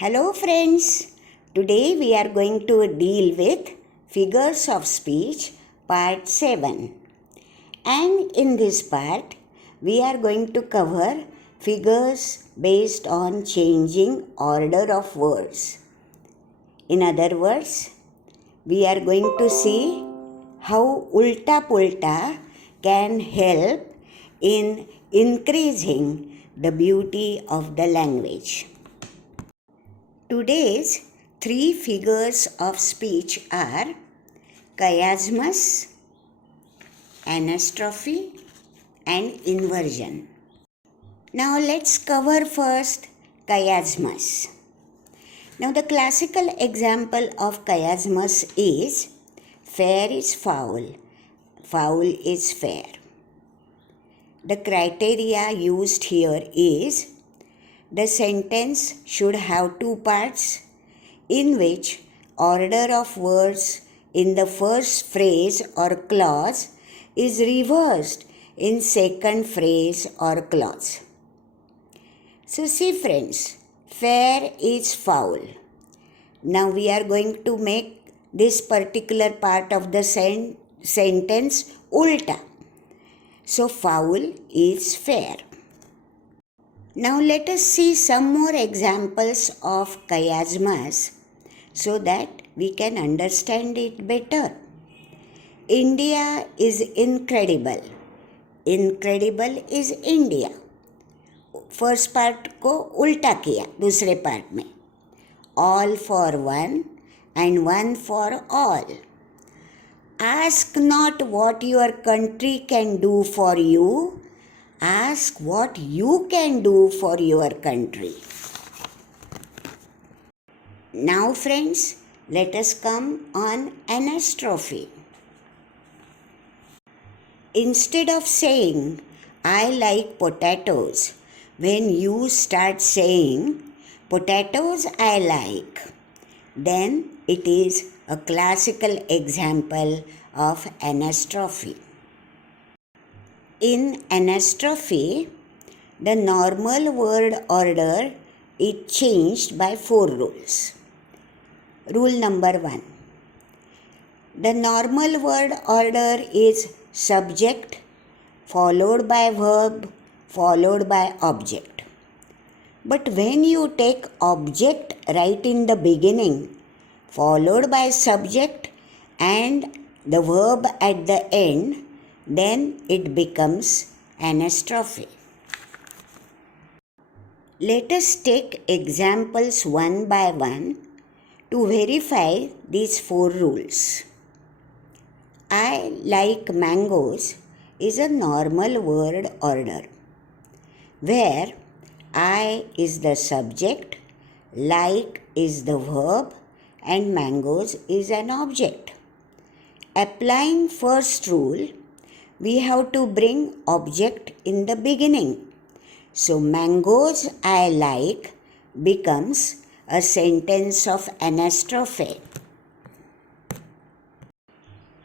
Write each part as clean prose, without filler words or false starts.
Hello friends, today we are going to deal with figures of speech part 7, and in this part we are going to cover figures based on changing order of words. In other words, we are going to see how ulta pulta can help in increasing the beauty of the language. Today's three figures of speech are chiasmus, anastrophe, and inversion. Now let's cover first chiasmus. Now the classical example of chiasmus is fair is foul, foul is fair. The criteria used here is the sentence should have two parts in which order of words in the first phrase or clause is reversed in second phrase or clause. So see friends, fair is foul. Now we are going to make this particular part of the sentence ulta. So foul is fair. Now let us see some more examples of chiasmus so that we can understand it better. India is incredible. Incredible is India. First part को उल्टा किया दूसरे part में. All for one and one for all. Ask not what your country can do for you. Ask what you can do for your country. Now friends, let us come on Anastrophe. Instead of saying, I like potatoes, when you start saying, potatoes I like, then it is a classical example of anastrophe. In anastrophe, the normal word order is changed by 4 rules. Rule number 1. The normal word order is subject followed by verb followed by object. But when you take object right in the beginning followed by subject and the verb at the end, then it becomes anastrophe. Let us take examples one by one to verify these 4 rules. I like mangoes is a normal word order where I is the subject, like is the verb, and mangoes is an object. Applying first rule, we have to bring object in the beginning. So mangoes I like becomes a sentence of anastrophe.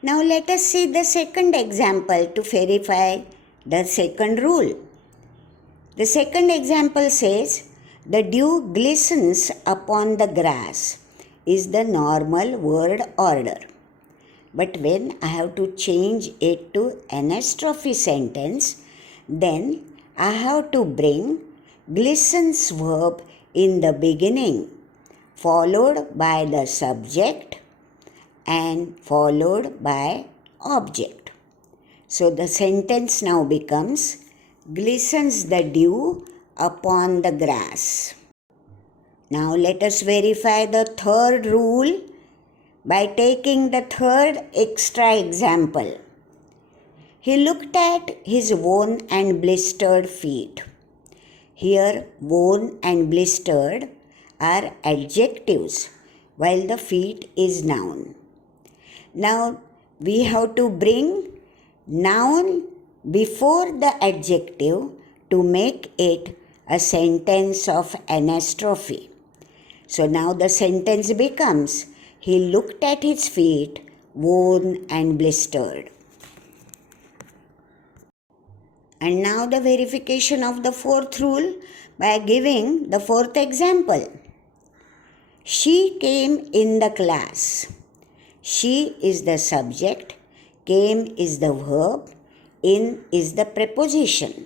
Now let us see the second example to verify the second rule. The second example says, the dew glistens upon the grass is the normal word order. But when I have to change it to anastrophe sentence, then I have to bring glistens verb in the beginning, followed by the subject and followed by object. So the sentence now becomes, glistens the dew upon the grass. Now let us verify the third rule by taking the third extra example. He looked at his worn and blistered feet. Here, worn and blistered are adjectives, while the feet is noun. Now, we have to bring noun before the adjective to make it a sentence of anastrophe. So now the sentence becomes, he looked at his feet, worn and blistered. And now the verification of the fourth rule by giving the fourth example. She came in the class. She is the subject, came is the verb, in is the preposition.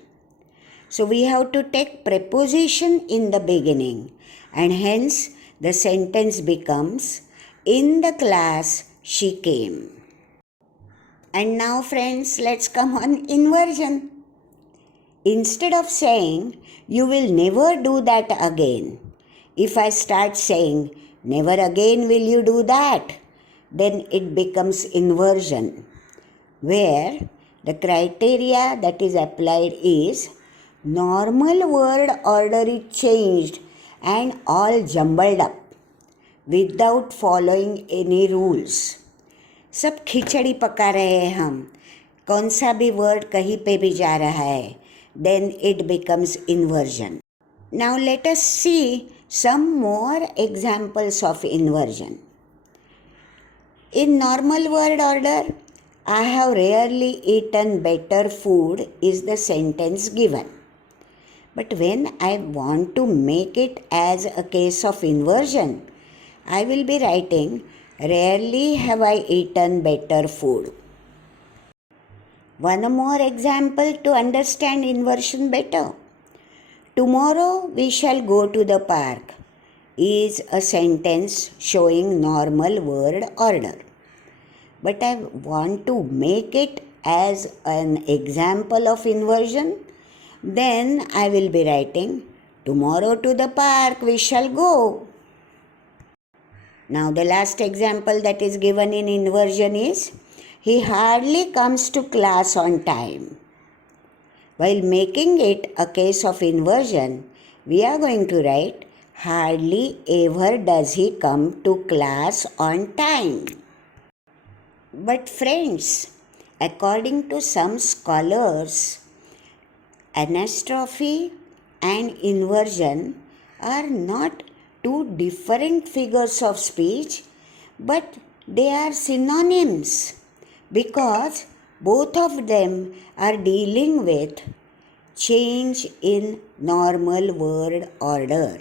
So we have to take preposition in the beginning, and hence the sentence becomes, in the class she came. And now friends, let's come on inversion. Instead of saying, you will never do that again, if I start saying, never again will you do that, then it becomes inversion, where the criteria that is applied is normal word order is changed and all jumbled up without following any rules. सब खिचड़ी पका रहे हैं हम, कौन सा भी word कहीं पे भी जा रहा है, then it becomes inversion. Now let us see some more examples of inversion. In normal word order, I have rarely eaten better food is the sentence given. But when I want to make it as a case of inversion, I will be writing, rarely have I eaten better food. One more example to understand inversion better. Tomorrow we shall go to the park is a sentence showing normal word order. But I want to make it as an example of inversion, then I will be writing, tomorrow to the park we shall go. Now the last example that is given in inversion is, he hardly comes to class on time. While making it a case of inversion, we are going to write, hardly ever does he come to class on time. But friends, according to some scholars, Anastrophe and inversion are not two different figures of speech, but they are synonyms because both of them are dealing with change in normal word order.